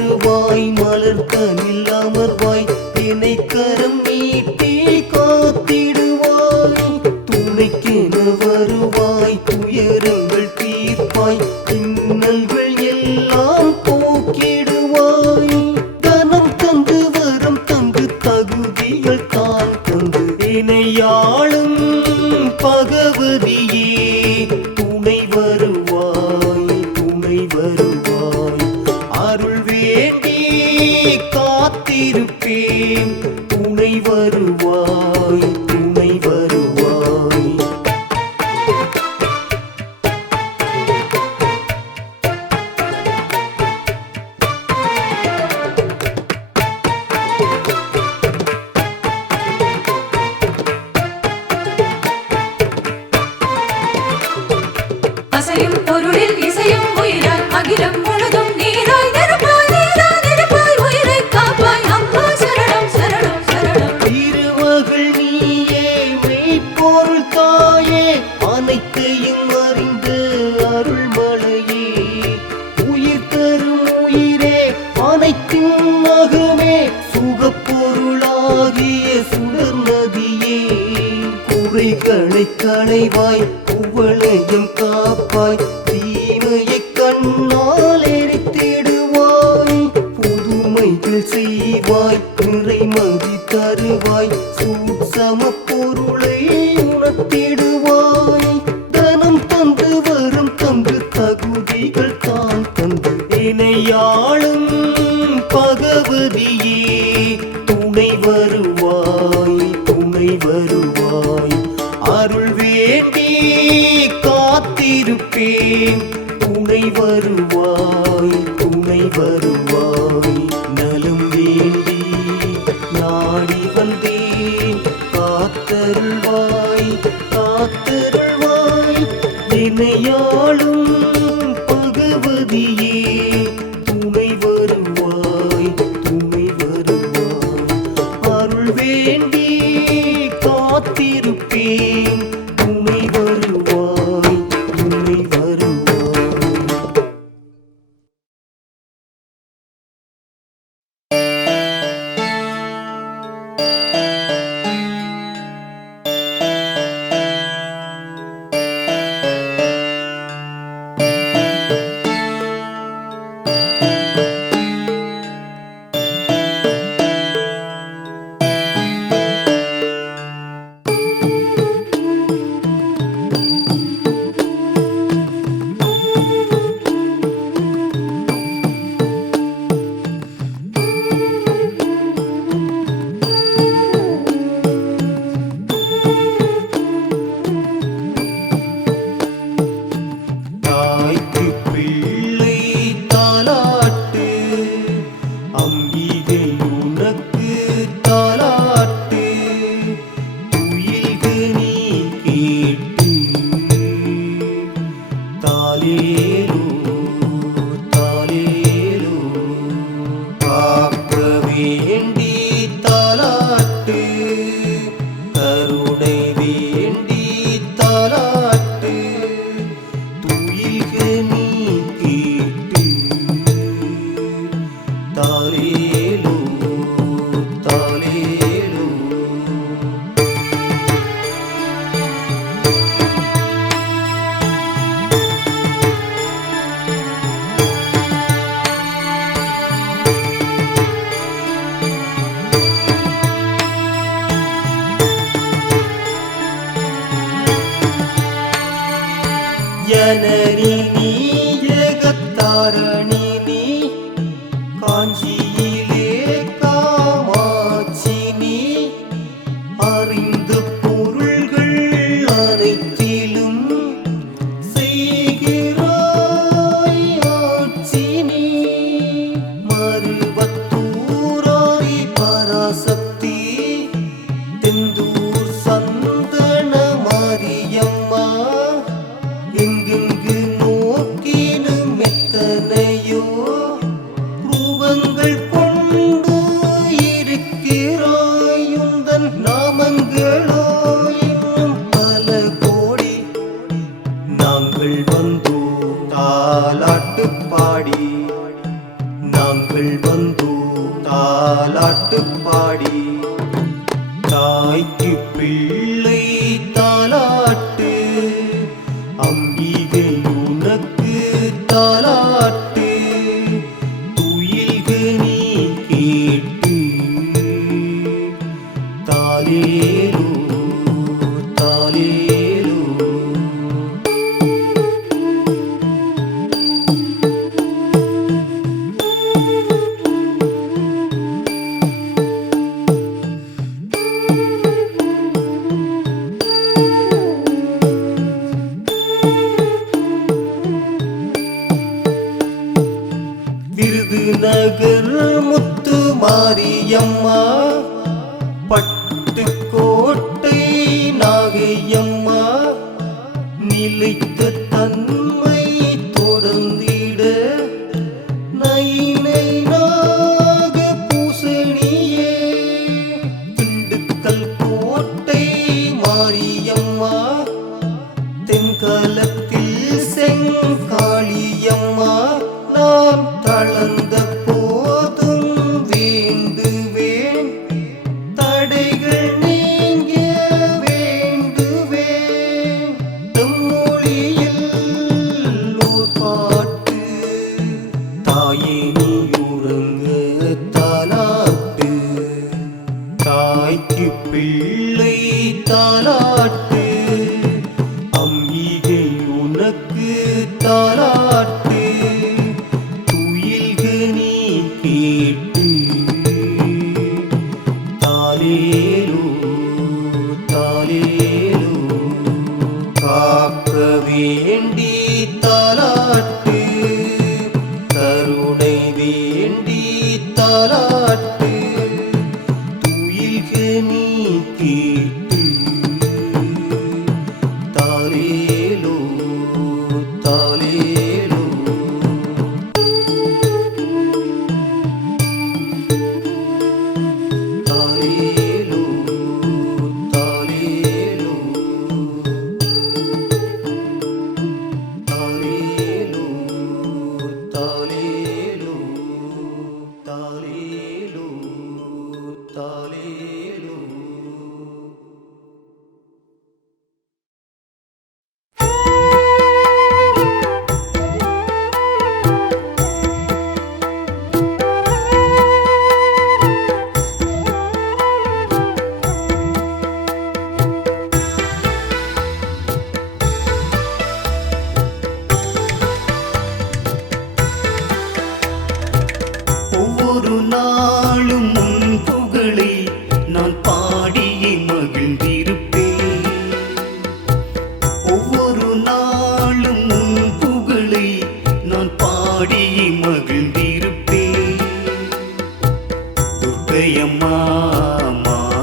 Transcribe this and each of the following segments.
வருவாய் மலர்க்க நில்லாமர்வாய் தினைக்கரம் நீட்டி காத்திட. களைவாய் ஒவ்வளையும் காப்பாய் தீமையை கண்ணால் எரித்திடுவாய். புதுமைகள் செய்வாய் நிறைமதி தருவாய் சூட்சம பொருளை உணர்த்திடுவாய். தனம் தந்து வரும் தந்து தகுதிகள் தான் தந்து இணையாளும் பகவதியே. துணை வரும் உனை வருவ ಜನರಿ ನೀ ಜಗತ್ತಾರಣ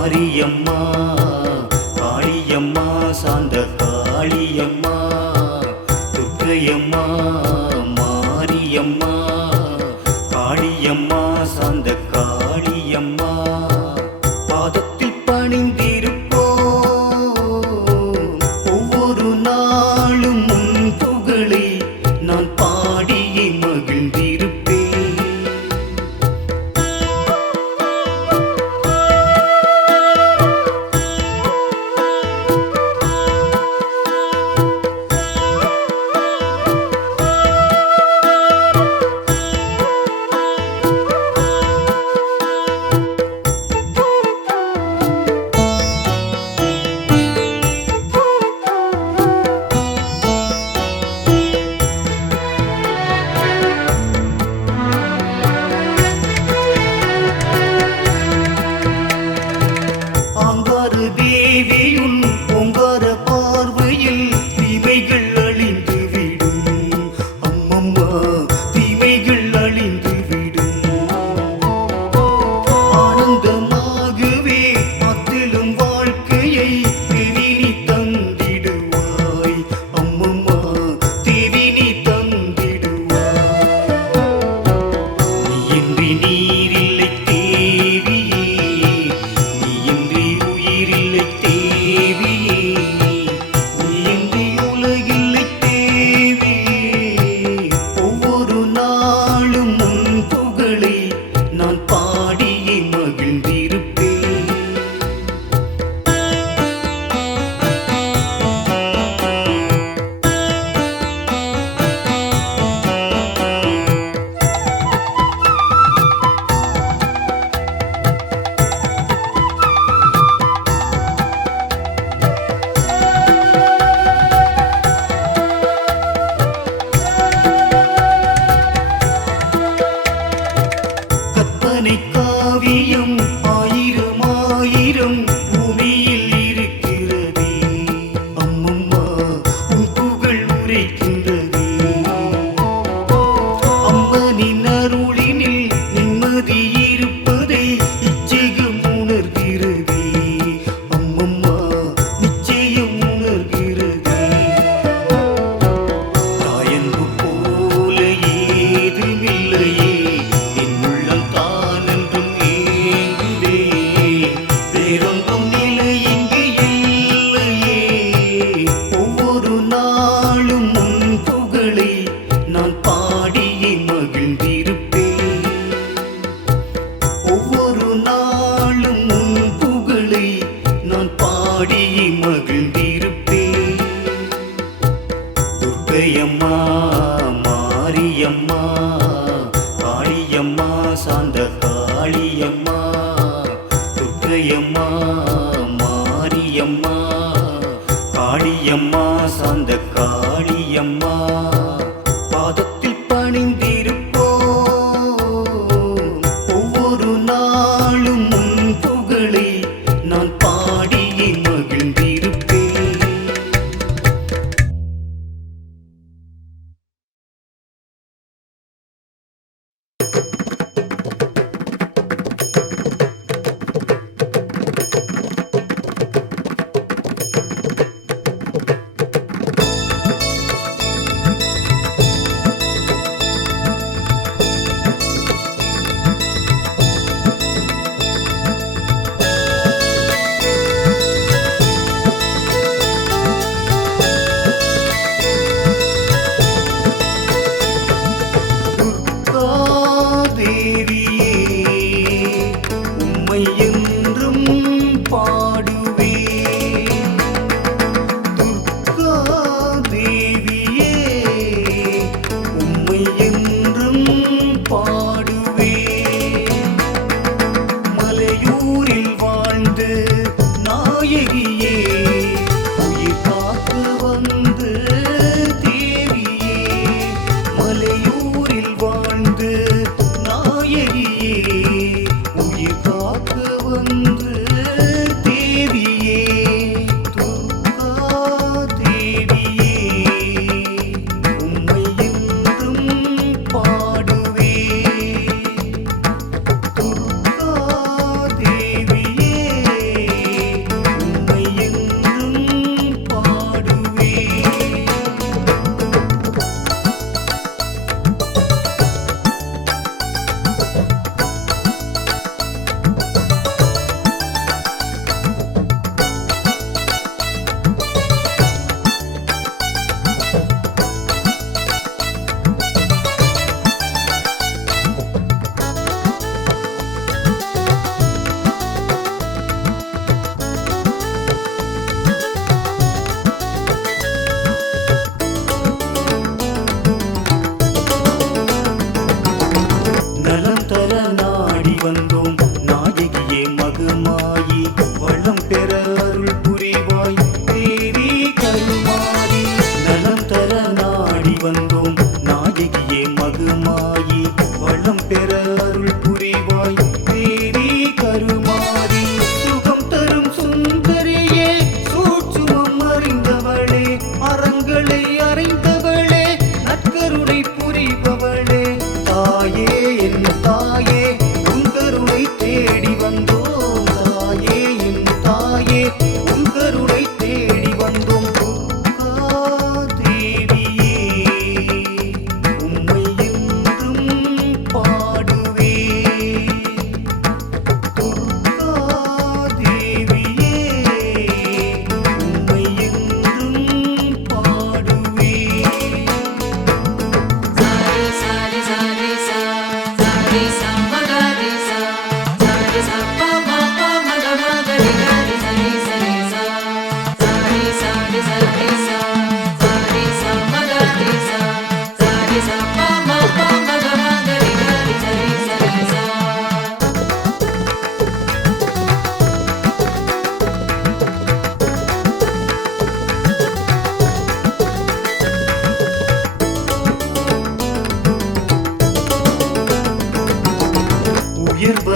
மாரியம்மா காளியம்மா சாந்த காளியம்மா துர்க்கையம்மா. one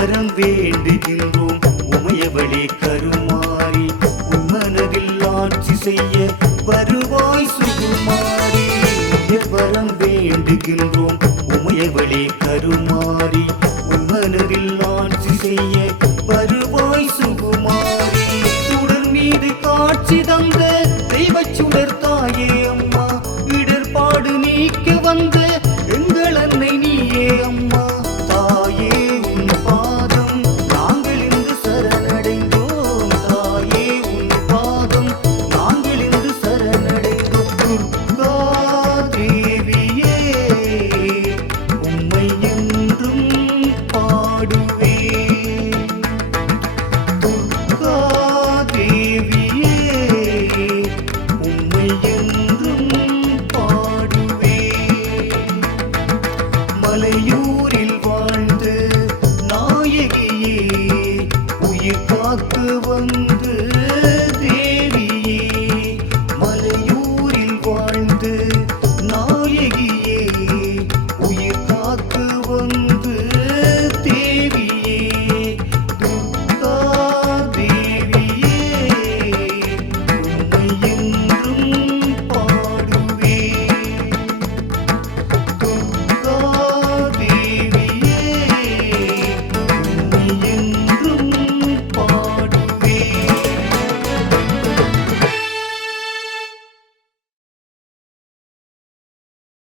வரம் வேண்டுகின்றோம். உமையவளே கருமாறி உம்மனதில் ஆட்சி செய்ய வருவாய் சுகுமாரி. வரம் வேண்டுகின்றோம். உமையவளே கருமாறி உம்மனதில் ஆட்சி செய்ய